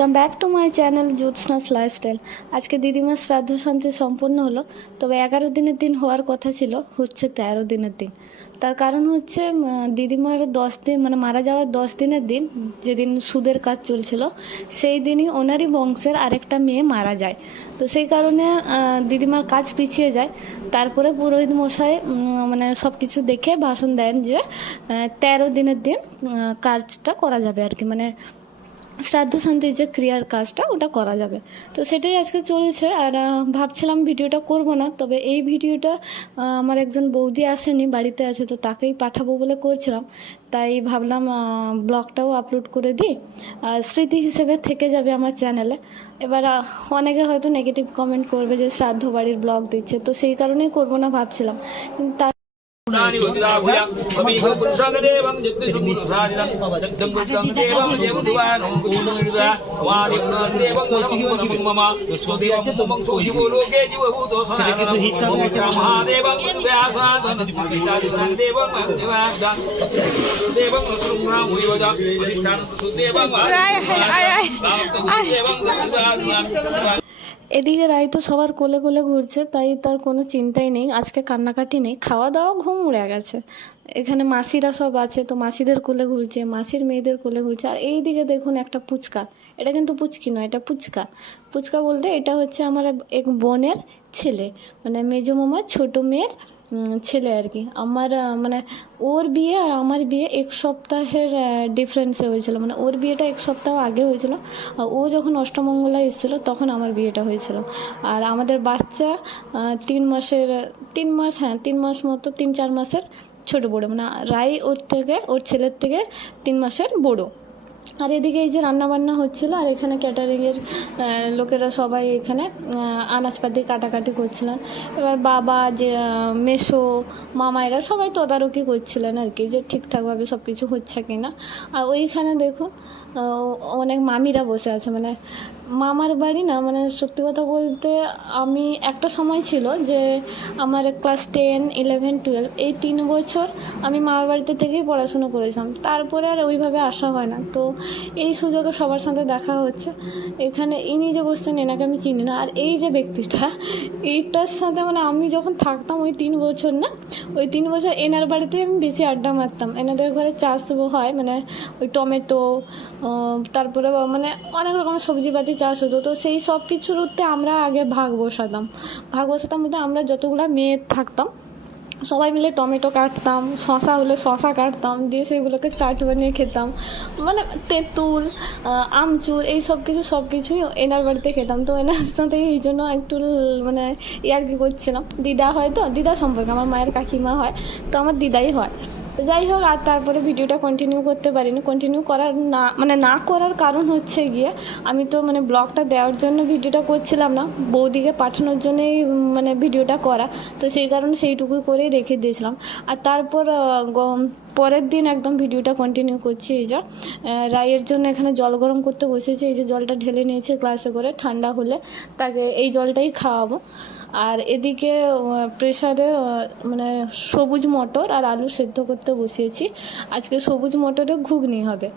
Welcome back to my channel Jyotsna's lifestyle. আজকে দিদিমার শ্রাদ্ধ শান্তি সম্পন্ন হলো, তবে 11 দিনের দিন হওয়ার কথা ছিল, হচ্ছে 13 দিনের দিন। তার কারণ হচ্ছে দিদিমার 10 দিন মানে মারা যাওয়ার 10 দিনের দিন, যেদিন সুদের কাজ চলছিল, সেই দিনই ওনারই বংশের আরেকটা মেয়ে মারা যায়। তো সেই কারণে দিদিমার কাজ পিছিয়ে যায়। তারপরে পুরোহিত মশাই মানে সব কিছু দেখে ভাষণ দেন যে 13 দিনের দিন কাজটা করা যাবে আর কি, মানে শ্রাদ্ধ শান্তির যে ক্রিয়ার কাজটা ওটা করা যাবে। তো সেটাই আজকে চলছে। আর ভাবছিলাম ভিডিওটা করব না, তবে এই ভিডিওটা আমার একজন বৌদি আসেনি, বাড়িতে আছে, তো তাকেই পাঠাবো বলে করছিলাম। তাই ভাবলাম ব্লগটাও আপলোড করে দিই, স্মৃতি হিসেবে থেকে যাবে আমার চ্যানেলে। এবার অনেকে হয়তো নেগেটিভ কমেন্ট করবে যে শ্রাদ্ধ বাড়ির ব্লগ দিচ্ছে, তো সেই কারণেই করবো না ভাবছিলাম। কিন্তু नानी वदिदा भूया अमीह पुरुषांगदेवं जगदम्बुधारिदं जगदम्बुधारिदं जगदुवानं गुरुनिर्दा वादिपुनादेवं नमः मम स्वदेवं मम सोहिवोलोके जीवभूतो सनातनं महादेवं व्यासादनं पितादिदेवं देवादां देवं सुरंग्राम होयवदा अधिष्ठानं सुदेवं देवं এদিকে রাই তো সবার কোলে কোলে ঘুরছে, তাই তার কোনো চিন্তাই নেই, আজকে কান্নাকাটি নেই, খাওয়া দাওয়া ঘুম উড়ে গেছে। এখানে মাসিরা সব আছে, তো মাসিদের কোলে ঘুরছে, মাসির মেয়েদের কোলে ঘুরছে। আর এই দিকে দেখুন একটা পুচকা, এটা কিন্তু পুচকি নয়, এটা পুচকা। পুচকা বলতে এটা হচ্ছে আমার এক বোনের ছেলে, মানে মেজো মামার ছোট মেয়ের ছেলে আর কি। আমার মানে ওর বিয়ে আর আমার বিয়ে 1 সপ্তাহের ডিফারেন্সে হয়েছিল, মানে ওর বিয়েটা 1 সপ্তাহ আগে হয়েছিল, আর ও যখন অষ্টমঙ্গলায় এসেছিলো তখন আমার বিয়েটা হয়েছিল। আর আমাদের বাচ্চা 3 মাস মতো, 3-4 মাসের ছোট বড়ো, মানে রাই ওর ছেলের থেকে 3 মাসের বড়ো। আর এদিকে এই যে রান্নাবান্না হচ্ছিলো, আর এখানে ক্যাটারিংয়ের লোকেরা সবাই এখানে আনাজপাতি কাটাকাটি করছিলেন। এবার বাবা যে মেসো মামা এরা সবাই তদারকি করছিলেন আর কি, যে ঠিকঠাকভাবে সব কিছু হচ্ছে কি না। আর ওইখানে দেখুন অনেক মামিরা বসে আছে, মানে মামার বাড়ি না, মানে সত্যি কথা বলতে আমি একটা সময় ছিল যে আমার ক্লাস 10, 11, 12 এই 3 বছর আমি মামার বাড়িতে থেকেই পড়াশুনো করেছিলাম, তারপরে আর ওইভাবে আসা হয় না। তো এই সুযোগে সবার সাথে দেখা হচ্ছে। এখানে ইনি যে বসছেন এনাকে আমি চিনি না, আর এই যে ব্যক্তিটা, এইটার সাথে মানে আমি যখন থাকতাম ওই 3 বছর না, ওই 3 বছর এনার বাড়িতে আমি বেশি আড্ডা মারতাম। এনাদের ঘরে চাষ হয়, মানে ওই টমেটো, তারপরে মানে অনেক রকমের সবজিপাতি চাষ হতো। তো সেই সব কিছুরতে আমরা আগে ভাগ বসাতাম বলতে আমরা যতগুলো মেয়ে থাকতাম সবাই মিলে টমেটো কাটতাম, শশা হলে শশা কাটতাম, দিয়ে সেগুলোকে চাট বানিয়ে খেতাম। মানে তেঁতুল, আমচুর এই সব কিছুই এনার বাড়িতে খেতাম। তো এনার সাথে এই জন্য একটু মানে ইয়ার্কি করছিলাম। দিদা হয়, তো দিদা সম্পর্কে আমার মায়ের কাকিমা হয়, তো আমার দিদাই হয়। যাই হোক, আর তারপরে ভিডিওটা কন্টিনিউ করতে পারিনি। কন্টিনিউ করার না করার কারণ হচ্ছে গিয়ে আমি তো মানে ব্লগটা দেওয়ার জন্য ভিডিওটা করছিলাম না, বৌদিকে পাঠানোর জন্যই মানে ভিডিওটা করা। তো সেই কারণে সেইটুকুই করেই রেখে দিয়েছিলাম। আর তারপর পরের দিন একদম ভিডিওটা কন্টিনিউ করছি। এই যা রায়ের জন্য এখানে জল গরম করতে বসেছি, এই যে জলটা ঢেলে নিয়েছে গ্লাসে করে, ঠান্ডা হলে তাকে এই জলটাই খাওয়াবো। আর এদিকে প্রেসারে মানে সবুজ মটর আর আলু সেদ্ধ করতে বসিয়েছি। আজকে সবুজ মটরে ঘুগনি হবে।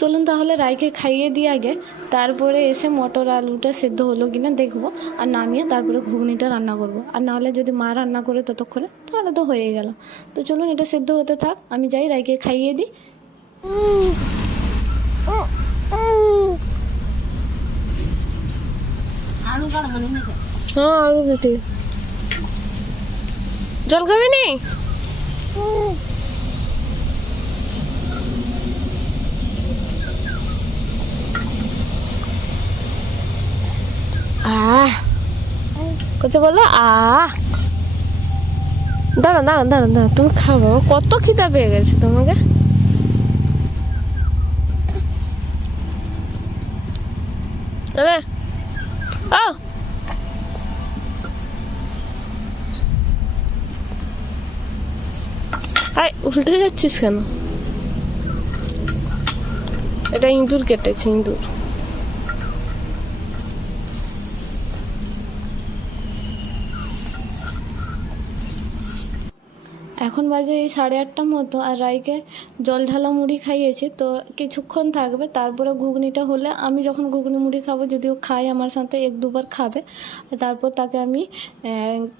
চলুন তাহলে রাইকে খাইয়ে দিই আগে, তারপরে এসে মটর আলুটা সেদ্ধ হলো কিনা দেখবো, আর নামিয়ে তারপরে ঘুগনিটা রান্না করব। আর নাহলে যদি মা রান্না করে ততক্ষণে, তাহলে তো হয়ে গেল। তো চলুন এটা সেদ্ধ হতে থাক, আমি যাই রাইকে খাইয়ে দিই। হ্যাঁ আলু দিতে জল খাবি নি? বলো দাঁড়া তুমি খাবো, কত খিদা পেয়ে গেছে তোমাকে। উল্টে যাচ্ছিস কেন? এটা ইঁদুর কেটেছে, ইঁদুর। এখন বাজে এই 8:30 মতো, আর রাইকে জল ঢালা মুড়ি খাইয়েছি, তো কিছুক্ষণ থাকবে, তারপরে ঘুগনিটা হলে আমি যখন ঘুগনি মুড়ি খাবো, যদিও খাই আমার সাথে 1-2 বার খাবে, তারপর তাকে আমি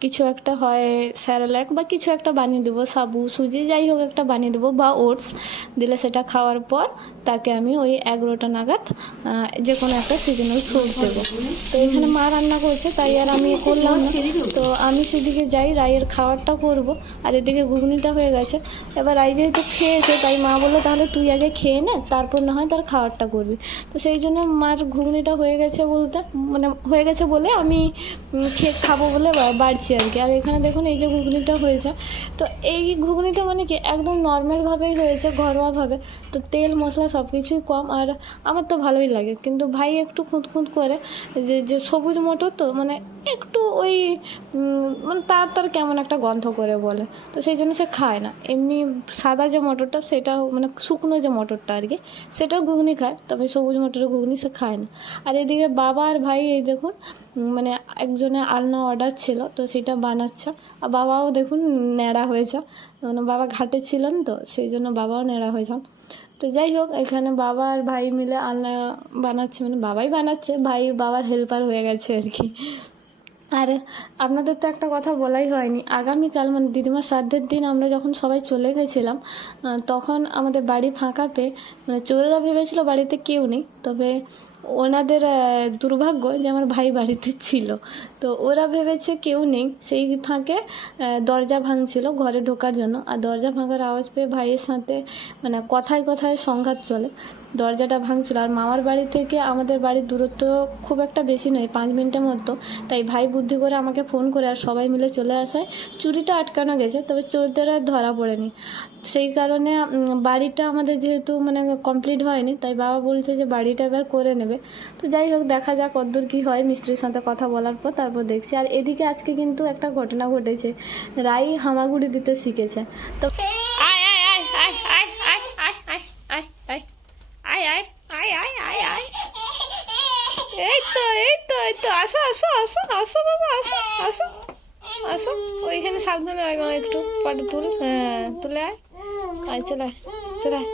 কিছু একটা হয় স্যারেলাক বা কিছু একটা বানিয়ে দেবো, সাবু সুজি যাই হোক একটা বানিয়ে দেবো, বা ওটস দিলে সেটা খাওয়ার পর তাকে আমি ওই 11টা নাগাদ যে কোনো একটা সিজনাল ফ্রুট দেবো। তো এখানে মা রান্না করছে, তাই আর আমি করলাম না। তো আমি সেদিকে যাই, রাইয়ের খাবারটা করব, আর এদিকে ঘুগনিটা হয়ে গেছে। এবার রাই যেহেতু খেয়েছে, তাই মা বললো তাহলে তুই আগে খেয়ে নে, তারপর না হয় তার খাবারটা করবি। তো সেই জন্য মার ঘুগনিটা হয়ে গেছে বলতে, মানে হয়ে গেছে বলে আমি খেয়ে খাবো বলে বাড়ছি আর কি। আর এখানে দেখুন এই যে ঘুগনিটা হয়েছে, তো এই ঘুগনিটা মানে কি একদম নর্মালভাবেই হয়েছে, ঘরোয়াভাবে। তো তেল মশলা সব কিছুই কম, আর আমার তো ভালোই লাগে। কিন্তু ভাই একটু খুঁত করে যে সবুজ মটর, তো মানে একটু ওই মানে তার কেমন একটা গন্ধ করে বলে, তো সেই জন্য সে খায় না। এমনি সাদা যে মটরটা, সেটা মানে শুকনো যে মটরটা আর কি, সেটার ঘুগনি খায়, তবে সবুজ মটরের ঘুগনি সে খায় না। আর এদিকে বাবা আর ভাই এই দেখুন, মানে একজনের আলনা অর্ডার ছিল, তো সেটা বানাচ্ছে। আর বাবাও দেখুন ন্যাড়া হয়েছে, মানে বাবা ঘাটে ছিলেন, তো সেই জন্য বাবাও ন্যাড়া হয়েছে। তো যাই হোক, এখানে বাবা আর ভাই মিলে আলনা বানাচ্ছে, মানে বাবাই বানাচ্ছে, ভাই বাবার হেল্পার হয়ে গেছে আর কি। আর আপনাদের তো একটা কথা বলাই হয়নি, আগামীকাল মানে দিদিমার শ্রাদ্ধের দিন আমরা যখন সবাই চলে গেছিলাম, তখন আমাদের বাড়ি ফাঁকা পেয়ে মানে চোরেরা ভেবেছিল বাড়িতে কেউ নেই, তবে ওনাদের দুর্ভাগ্য যে আমার ভাই বাড়িতে ছিল, তো ওরা ভেবেছে কেউ নেই। সেই ফাঁকে দরজা ভাঙছিল ঘরে ঢোকার জন্য, আর দরজা ভাঙার আওয়াজ পেয়ে ভাইয়ের সাথে মানে কথায় কথায় সংঘাত চলে, দরজাটা ভাঙছিল। আর মামার বাড়ি থেকে আমাদের বাড়ির দূরত্ব খুব একটা বেশি নয়, 5 মিনিটের মতো, তাই ভাই বুদ্ধি করে আমাকে ফোন করে আর সবাই মিলে চলে আসায় চুরিটা আটকানো গেছে, তবে চোরদের আর ধরা পড়েনি। সেই কারণে বাড়িটা আমাদের যেহেতু মানে কমপ্লিট হয়নি, তাই বাবা বলছে যে বাড়িটা এবার করে নেবে। তো যাই হোক, দেখা যাক কতদূর কী হয়, মিস্ত্রির সাথে কথা বলার পর তারপর দেখছি। আর এদিকে আজকে কিন্তু একটা ঘটনা ঘটেছে, রাই হামাগুড়ি দিতে শিখেছে। তো আয় আয় আয় আয় আয় আয় আয় আয় আয় আয় আয় আয় আয় আয় আয় আয়, এই তো এই তো এই তো, আসো আসো আসো আসো বাবা, আসো আসো আসো, ওইখানে সাবধানে আয় মা, একটু ফটো তুল, হ্যাঁ তুলে আয়, আয় চলে আয় চলে আয়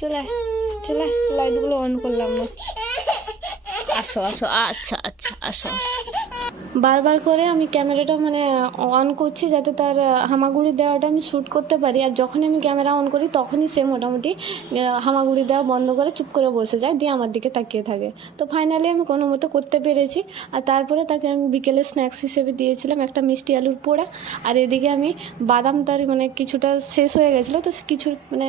চলে আয় চলে আয়, লাইটগুলো অন করলাম না, আসো আসো, আচ্ছা আচ্ছা আসো আসো। বারবার করে আমি ক্যামেরাটা মানে অন করছি যাতে তার হামাগুড়ি দেওয়াটা আমি শ্যুট করতে পারি, আর যখনই আমি ক্যামেরা অন করি তখনই সে মোটামুটি হামাগুড়ি দেওয়া বন্ধ করে চুপ করে বসে যায়, দিয়ে আমার দিকে তাকিয়ে থাকে। তো ফাইনালি আমি কোনো মতো করতে পেরেছি। আর তারপরে তাকে আমি বিকেলে স্ন্যাক্স হিসেবে দিয়েছিলাম একটা মিষ্টি আলুর পোড়া, আর এদিকে আমি বাদাম তার মানে কিছুটা শেষ হয়ে গেছিলো, তো কিছু মানে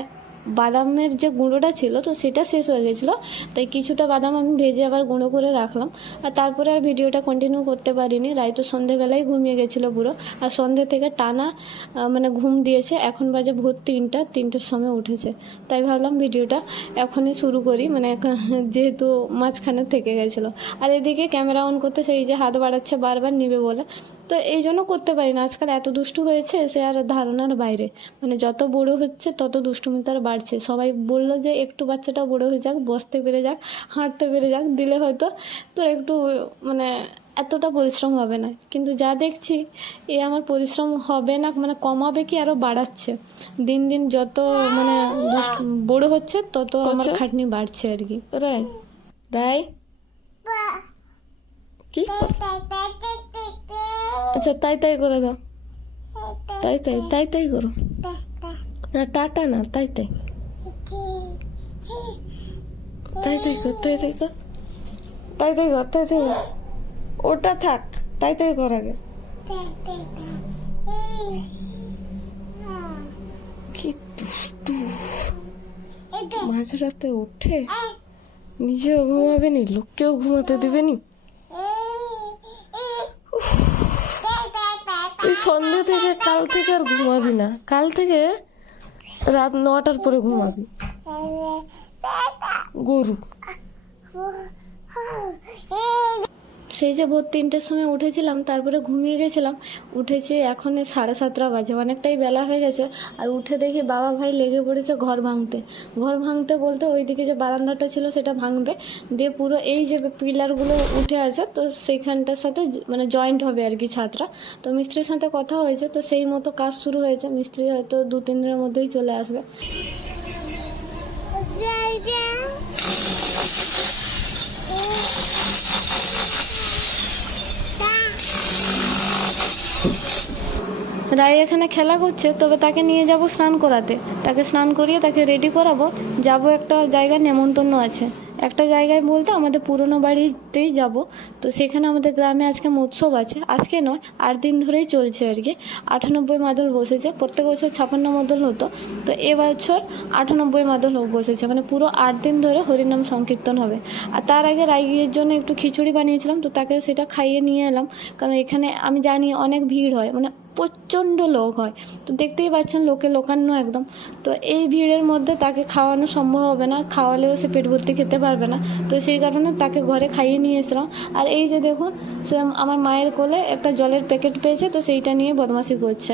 বাদামের যে গুঁড়োটা ছিল তো সেটা শেষ হয়ে গেছিলো, তাই কিছুটা বাদাম আমি ভেজে আবার গুঁড়ো করে রাখলাম। আর তারপরে আর ভিডিওটা কন্টিনিউ করতে পারিনি, রাই তো সন্ধেবেলায় ঘুমিয়ে গেছিলো পুরো, আর সন্ধে থেকে টানা মানে ঘুম দিয়েছে। এখন বাজে ভোর 3টার সময় উঠেছে, তাই ভাবলাম ভিডিওটা এখনই শুরু করি, মানে যেহেতু মাঝখানে থেকে গেছিলো। আর এদিকে ক্যামেরা অন করতে সেই যে হাত বাড়াচ্ছে বারবার নিবে বলে, তো এই জন্য করতে পারি না। আজকাল এত দুষ্টু হয়েছে সে আর ধারণার বাইরে, মানে যত বড় হচ্ছে তত দুষ্টুমি তার বাড়ছে। সবাই বললো যে একটু বাচ্চাটা বড় হয়ে যাক, বসতে পেরে যাক, হাঁটতে পেরে যাক, দিলে হয়তো তো একটু মানে এতটা পরিশ্রম হবে না। কিন্তু যা দেখছি এ আমার পরিশ্রম হবে না মানে কমাবে কি আরও বাড়াচ্ছে, দিন দিন যত মানে বড় হচ্ছে তত আমার খাটনি বাড়ছে আর কি। রাই রাই কি আচ্ছা তাই তাই করে দাও, তাই তাই তাই তাই করো না, টাটা না, তাই তাই তাই তাই কর, তাই তাই কর, তাই তাই কর, তাই তাই কর, ওটা থাক, তাই তাই কর আগে। কি দুষ্টু, মাঝরাতে উঠে নিজেও ঘুমাবে নি, লোককেও ঘুমাতে দিবে নি। তুই সন্ধ্যে থেকে কাল থেকে আর ঘুমাবি না, কাল থেকে রাত 9টার পরে ঘুমাবি। গরু সেই যে ভোর 3টের সময় উঠেছিলাম, তারপরে ঘুমিয়ে গেছিলাম। উঠেছি এখন 7:30 বাজে, অনেকটাই বেলা হয়ে গেছে। আর উঠে দেখি বাবা ভাই লেগে পড়েছে ঘর ভাঙতে। ঘর ভাঙতে বলতে ওইদিকে যে বারান্দাটা ছিল সেটা ভাঙবে, দিয়ে পুরো এই যে পিলারগুলো উঠে আছে তো সেইখানটার সাথে মানে জয়েন্ট হবে আর কি ছাদটা। তো মিস্ত্রির সাথে কথা হয়েছে, তো সেই মতো কাজ শুরু হয়েছে। মিস্ত্রি হয়তো 2-3 দিনের মধ্যেই চলে আসবে। রায় এখানে খেলা করছে, তবে তাকে নিয়ে যাব স্নান করাতে। তাকে স্নান করিয়ে তাকে রেডি করাবো। যাব একটা জায়গায় নেমন্তন্ন আছে, একটা জায়গায় বলতে আমাদের পুরনো বাড়িতেই যাব। তো সেখানে আমাদের গ্রামে আজকে মৎসব আছে, আজকে নয় 8 দিন ধরেই চলছে আর কি। 98 মাদল বসেছে, প্রত্যেক বছর 56 মাদল হতো, তো এবছর 98 মাদল বসেছে, মানে পুরো 8 দিন ধরে হরিনাম সংকীর্তন হবে। আর তার আগে রাইয়ের জন্য একটু খিচুড়ি বানিয়েছিলাম, তো তাকে সেটা খাইয়ে নিয়ে এলাম। কারণ এখানে আমি জানি অনেক ভিড় হয়, মানে প্রচণ্ড লোক হয়, তো দেখতেই পাচ্ছেন লোকে লোকান্ন একদম। তো এই ভিড়ের মধ্যে তাকে খাওয়ানো সম্ভব হবে না, খাওয়ালেও সে পেট ভর্তি খেতে পারবে না। তো সেই কারণে তাকে ঘরে খাইয়ে নিয়ে এসলাম। আর এই যে দেখুন, সে আমার মায়ের কোলে একটা জলের প্যাকেট পেয়েছে, তো সেইটা নিয়ে বদমাশি করছে।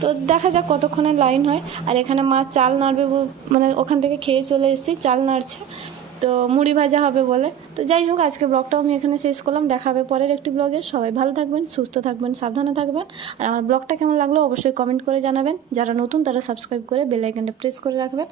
তো দেখা যাক কতক্ষণে লাইন হয়। আর এখানে মা চাল নাড়বে, মানে ওখান থেকে খেয়ে চলে এসেছি, চাল নাড়ছে, তো মুড়ি ভাজা হবে বলে। তো যাই হোক, আজকে ব্লগটাও আমি এখানে শেষ করলাম। দেখা হবে পরের একটি ব্লগে। সবাই ভালো থাকবেন, সুস্থ থাকবেন, সাবধানে থাকবেন। আর আমার ব্লগটা কেমন লাগলো অবশ্যই কমেন্ট করে জানাবেন। যারা নতুন তারা সাবস্ক্রাইব করে বেল আইকনটা প্রেস করে রাখবেন।